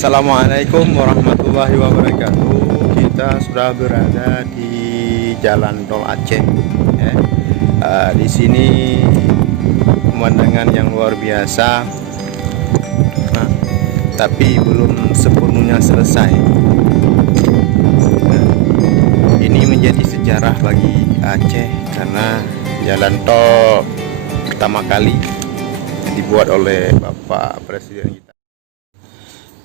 Assalamualaikum warahmatullahi wabarakatuh. Kita sudah berada di Jalan Tol Aceh. Ya. Di sini pemandangan yang luar biasa, tapi belum sepenuhnya selesai. Ini menjadi sejarah bagi Aceh karena jalan tol pertama kali dibuat oleh Bapak Presiden kita.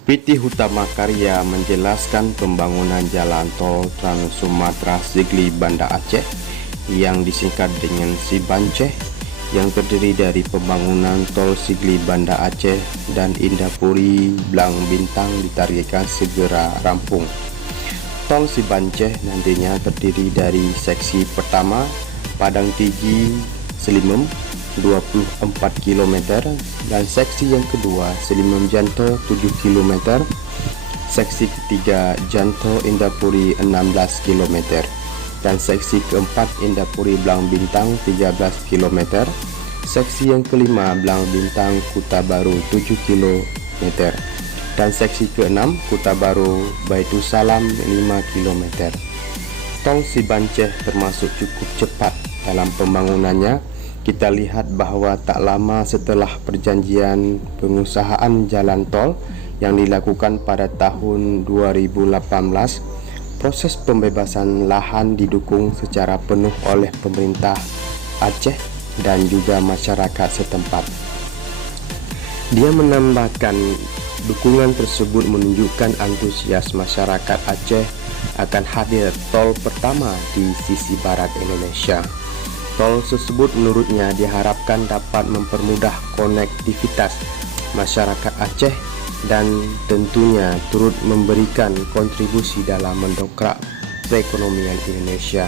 PT Hutama Karya menjelaskan pembangunan jalan tol Trans Sumatera Sigli Banda Aceh yang disingkat dengan Sibanceh, yang terdiri dari pembangunan tol Sigli Banda Aceh dan Indapuri Blang Bintang ditargetkan segera rampung. Tol Sibanceh nantinya terdiri dari seksi pertama Padang Tiji Selimem 24 km dan seksi yang kedua Selimem Janto 7 km, seksi ketiga Janto Indapuri 16 km dan seksi keempat Indapuri Blang Bintang 13 km, seksi yang kelima Blang Bintang Kuta Baru 7 km dan seksi keenam Kuta Baru Baitu Salam 5 km. Tol Sibanceh termasuk cukup cepat dalam pembangunannya. Kita lihat bahwa tak lama setelah perjanjian pengusahaan jalan tol yang dilakukan pada tahun 2018, proses pembebasan lahan didukung secara penuh oleh pemerintah Aceh dan juga masyarakat setempat. Dia menambahkan dukungan tersebut menunjukkan antusias masyarakat Aceh akan hadir tol pertama di sisi barat Indonesia. Tol tersebut menurutnya diharapkan dapat mempermudah konektivitas masyarakat Aceh dan tentunya turut memberikan kontribusi dalam mendongkrak perekonomian Indonesia.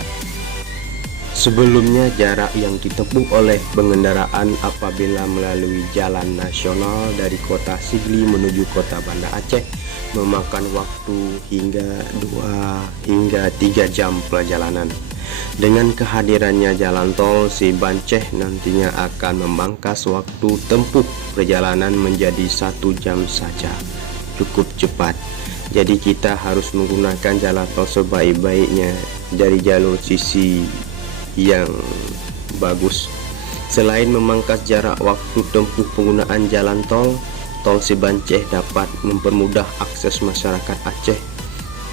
Sebelumnya, jarak yang ditempuh oleh pengendaraan apabila melalui jalan nasional dari kota Sigli menuju kota Banda Aceh memakan waktu hingga 2 hingga 3 jam perjalanan. Dengan kehadirannya jalan tol Sibanceh nantinya akan memangkas waktu tempuh perjalanan menjadi 1 jam saja. Cukup cepat. Jadi kita harus menggunakan jalan tol sebaik-baiknya dari jalur sisi yang bagus. Selain memangkas jarak waktu tempuh penggunaan jalan tol, tol Sibanceh dapat mempermudah akses masyarakat Aceh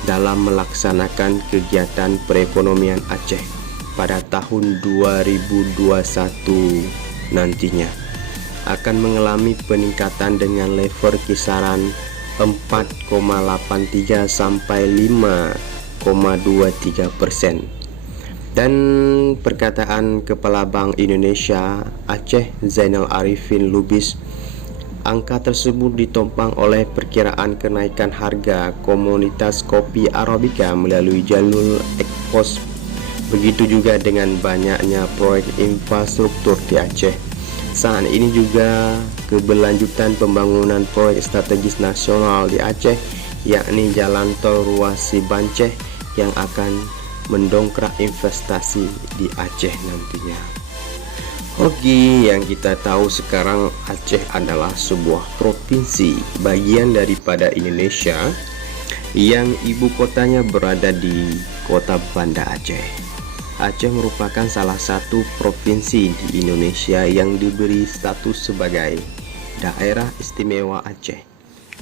dalam melaksanakan kegiatan perekonomian Aceh pada tahun 2021 nantinya akan mengalami peningkatan dengan level kisaran 4,83 sampai 5,23%. Dan perkataan Kepala Bank Indonesia Aceh Zainal Arifin Lubis, angka tersebut ditopang oleh perkiraan kenaikan harga komoditas kopi Arabica melalui jalur ekspor. Begitu juga dengan banyaknya proyek infrastruktur di Aceh. Saat ini juga keberlanjutan pembangunan proyek strategis nasional di Aceh, yakni jalan tol ruas Sibanceh yang akan mendongkrak investasi di Aceh nantinya. Oke, yang kita tahu sekarang Aceh adalah sebuah provinsi bagian daripada Indonesia yang ibu kotanya berada di kota Banda Aceh. Aceh merupakan salah satu provinsi di Indonesia yang diberi status sebagai daerah istimewa Aceh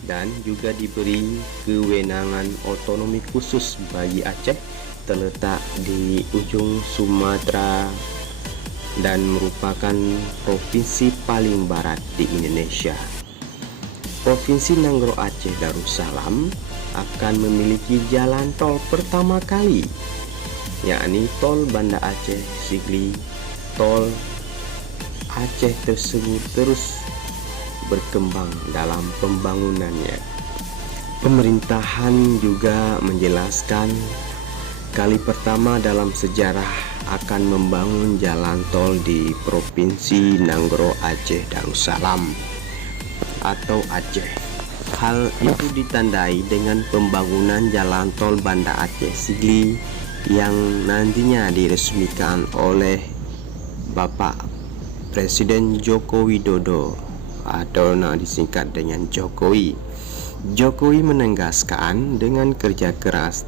dan juga diberi kewenangan otonomi khusus bagi Aceh, terletak di ujung Sumatera dan merupakan provinsi paling barat di Indonesia. Provinsi Nanggro Aceh Darussalam akan memiliki jalan tol pertama kali, yakni tol Banda Aceh Sigli. Tol Aceh tersebut terus berkembang dalam pembangunannya. Pemerintahan juga menjelaskan kali pertama dalam sejarah akan membangun jalan tol di Provinsi Nanggro Aceh Darussalam atau Aceh. Hal itu ditandai dengan pembangunan jalan tol Banda Aceh Sigli yang nantinya diresmikan oleh Bapak Presiden Joko Widodo atau disingkat dengan Jokowi. Jokowi menegaskan dengan kerja keras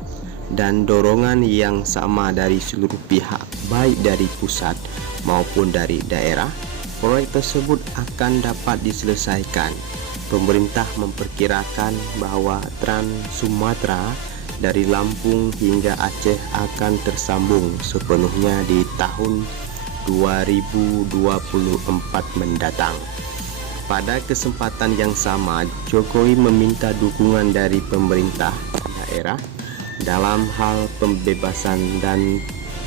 dan dorongan yang sama dari seluruh pihak, baik dari pusat maupun dari daerah, proyek tersebut akan dapat diselesaikan. Pemerintah memperkirakan bahwa Trans Sumatera dari Lampung hingga Aceh akan tersambung sepenuhnya di tahun 2024 mendatang. Pada kesempatan yang sama, Jokowi meminta dukungan dari pemerintah daerah dalam hal pembebasan dan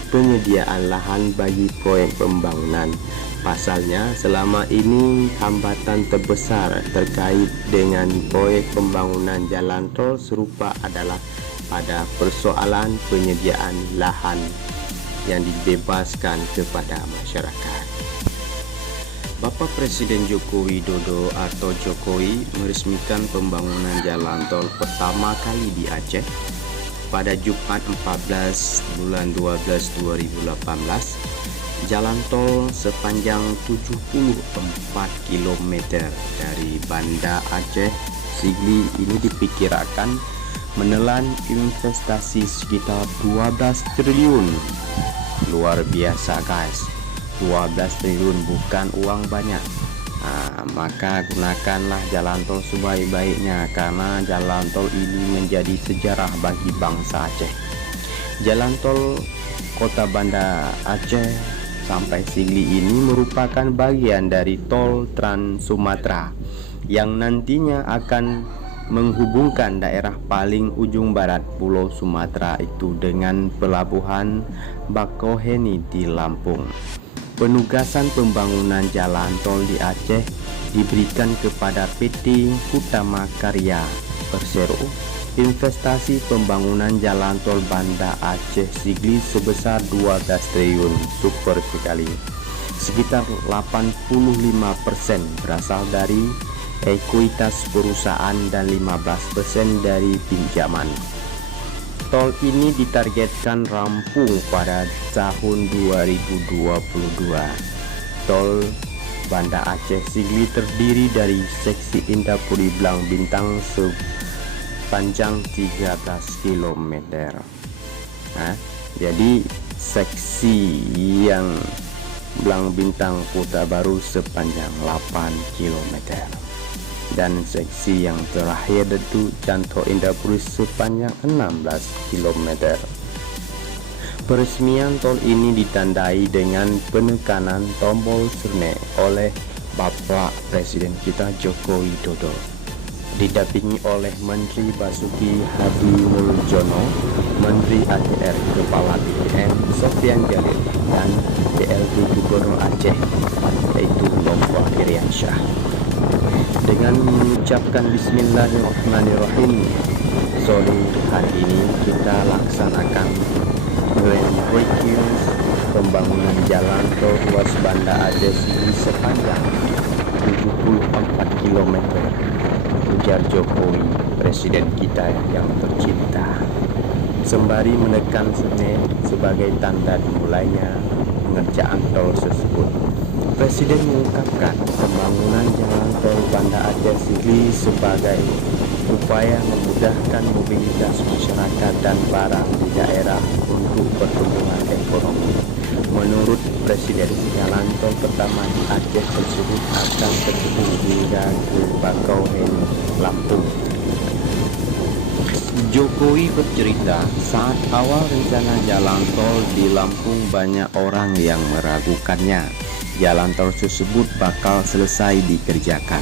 penyediaan lahan bagi proyek pembangunan. Pasalnya, selama ini hambatan terbesar terkait dengan proyek pembangunan jalan tol serupa adalah pada persoalan penyediaan lahan yang dibebaskan kepada masyarakat. Bapak Presiden Joko Widodo atau Jokowi meresmikan pembangunan jalan tol pertama kali di Aceh pada Jumat 14 bulan 12 2018. Jalan tol sepanjang 74 km dari Banda Aceh Sigli ini diperkirakan menelan investasi sekitar 12 triliun. Luar biasa guys, 12 triliun bukan uang banyak. Maka gunakanlah jalan tol sebaik-baiknya, karena jalan tol ini menjadi sejarah bagi bangsa Aceh. Jalan tol Kota Banda Aceh sampai Sigli ini merupakan bagian dari tol Trans Sumatera yang nantinya akan menghubungkan daerah paling ujung barat Pulau Sumatera itu dengan pelabuhan Bakauheni di Lampung. Penugasan pembangunan jalan tol di Aceh diberikan kepada PT Utama Karya Persero. Investasi pembangunan jalan tol Banda Aceh Sigli sebesar 12 triliun, super sekali. Sekitar 85% berasal dari ekuitas perusahaan dan 15% dari pinjaman. Tol ini ditargetkan rampung pada tahun 2022. Tol Banda Aceh Sigli terdiri dari seksi Indah Puri Blang Bintang sepanjang 13 km. Jadi seksi yang Blang Bintang Kota Baru sepanjang 8 km. Dan seksi yang terakhir itu Janto Indah Puri sepanjang 16 km. Peresmian tol ini ditandai dengan penekanan tombol serne oleh Bapak Presiden kita Joko Widodo, didampingi oleh Menteri Basuki Hadi Muljono, Menteri ATR Kepala BPN Sofyan Jalil, dan PLT Gubernur Aceh yaitu Nova Iriansyah. Dengan mengucapkan Bismillahirrahmanirrahim, sore hari ini kita laksanakan groundbreaking pembangunan jalan tol ruas Banda Aceh Sigli sepanjang 74 km, ujar Jokowi, Presiden kita yang tercinta, sembari menekan serne sebagai tanda dimulainya pengerjaan tol tersebut. Presiden mengungkapkan pembangunan jalan tol Banda Aceh Sigli sebagai upaya memudahkan mobilitas masyarakat dan barang di daerah untuk pertumbuhan ekonomi. Menurut Presiden, jalan tol pertama di Aceh tersebut akan terhubung hingga ke Bakauheni, Lampung. Jokowi bercerita, saat awal rencana jalan tol di Lampung banyak orang yang meragukannya. Jalan tol tersebut bakal selesai dikerjakan.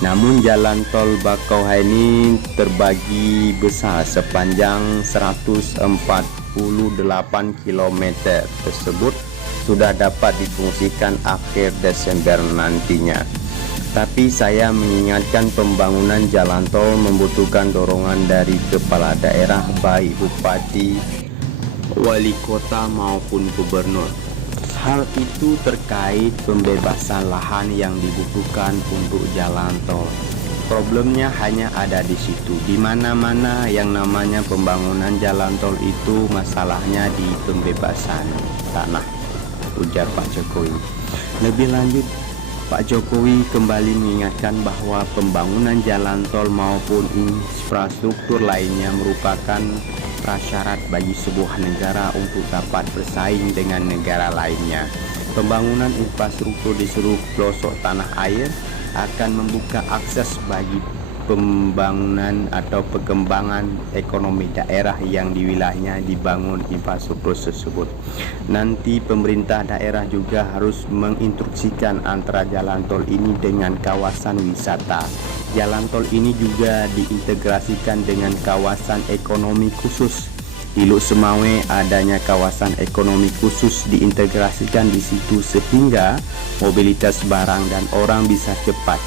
Namun jalan tol Bakauheni terbagi besar sepanjang 148 km tersebut sudah dapat difungsikan akhir Desember nantinya. Tapi saya mengingatkan pembangunan jalan tol membutuhkan dorongan dari kepala daerah, baik bupati, wali kota maupun gubernur. Hal itu terkait pembebasan lahan yang dibutuhkan untuk jalan tol. Problemnya hanya ada di situ. Di mana-mana yang namanya pembangunan jalan tol itu masalahnya di pembebasan tanah, ujar Pak Jokowi. Lebih lanjut, Pak Jokowi kembali mengingatkan bahwa pembangunan jalan tol maupun infrastruktur lainnya merupakan prasyarat bagi sebuah negara untuk dapat bersaing dengan negara lainnya. Pembangunan infrastruktur di seluruh pelosok tanah air akan membuka akses bagi pembangunan atau pengembangan ekonomi daerah yang di wilayahnya dibangun infrastruktur tersebut. Nanti pemerintah daerah juga harus menginstruksikan antara jalan tol ini dengan kawasan wisata. Jalan tol ini juga diintegrasikan dengan kawasan ekonomi khusus. Di Luk Semawe adanya kawasan ekonomi khusus diintegrasikan di situ sehingga mobilitas barang dan orang bisa cepat.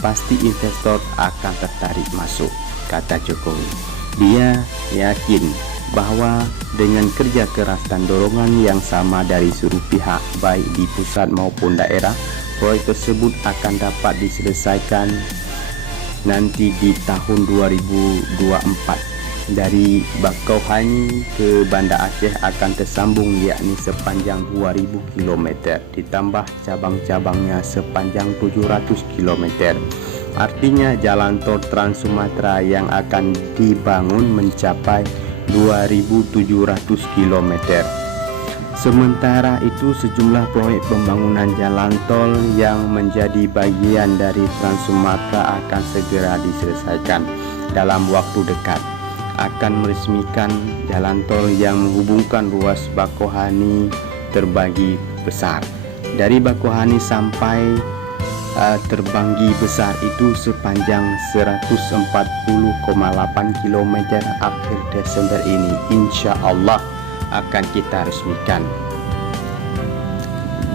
Pasti investor akan tertarik masuk, kata Jokowi. Dia yakin bahwa dengan kerja keras dan dorongan yang sama dari seluruh pihak baik di pusat maupun daerah, proyek tersebut akan dapat diselesaikan nanti di tahun 2024. Dari Bakauheni ke Banda Aceh akan tersambung yakni sepanjang 2000 km ditambah cabang-cabangnya sepanjang 700 km. Artinya jalan tol Trans Sumatera yang akan dibangun mencapai 2700 km. Sementara itu sejumlah proyek pembangunan jalan tol yang menjadi bagian dari Trans Sumatera akan segera diselesaikan dalam waktu dekat. Akan meresmikan jalan tol yang menghubungkan ruas Bakauheni terbagi besar. Dari Bakauheni sampai Terbanggi Besar itu sepanjang 140,8 km akhir Desember ini insya Allah akan kita resmikan.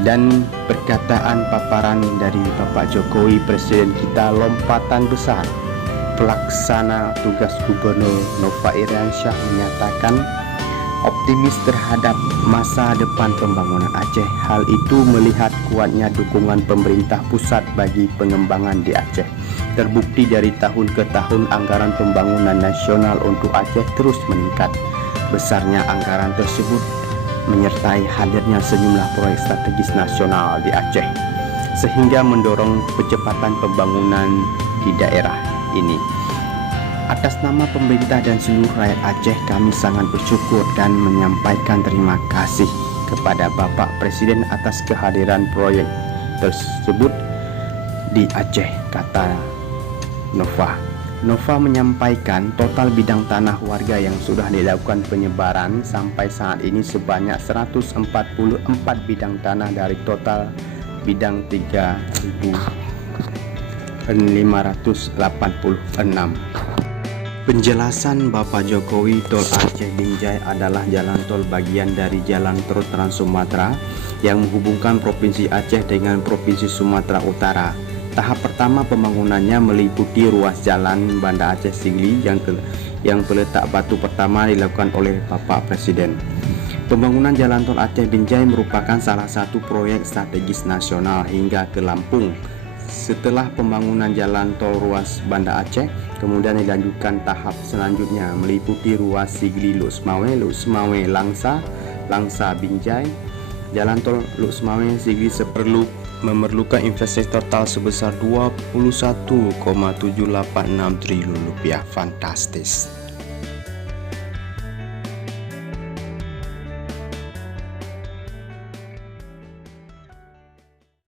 Dan perkataan paparan dari Bapak Jokowi Presiden kita lompatan besar. Pelaksana tugas Gubernur Nova Iriansyah menyatakan optimis terhadap masa depan pembangunan Aceh. Hal itu melihat kuatnya dukungan pemerintah pusat bagi pengembangan di Aceh. Terbukti dari tahun ke tahun anggaran pembangunan nasional untuk Aceh terus meningkat. Besarnya anggaran tersebut menyertai hadirnya sejumlah proyek strategis nasional di Aceh, sehingga mendorong percepatan pembangunan di daerah ini. Atas nama pemerintah dan seluruh rakyat Aceh, kami sangat bersyukur dan menyampaikan terima kasih kepada Bapak Presiden atas kehadiran proyek tersebut di Aceh, kata Nova. Nova menyampaikan total bidang tanah warga yang sudah dilakukan penyebaran sampai saat ini sebanyak 144 bidang tanah dari total bidang 3.586. Penjelasan Bapak Jokowi, tol Aceh Binjai adalah jalan tol bagian dari jalan tol Trans Sumatera yang menghubungkan Provinsi Aceh dengan Provinsi Sumatera Utara. Tahap pertama pembangunannya meliputi ruas jalan Banda Aceh Sigli yang peletak batu pertama dilakukan oleh Bapak Presiden. Pembangunan jalan tol Aceh Binjai merupakan salah satu proyek strategis nasional hingga ke Lampung. Setelah pembangunan jalan tol ruas Banda Aceh, kemudian dilanjutkan tahap selanjutnya meliputi ruas Sigli Luk Semawe, Luk Semawe Langsa, Langsa Binjai. Jalan tol Luk Semawe Sigli memerlukan investasi total sebesar 21,786 triliun rupiah. Fantastis.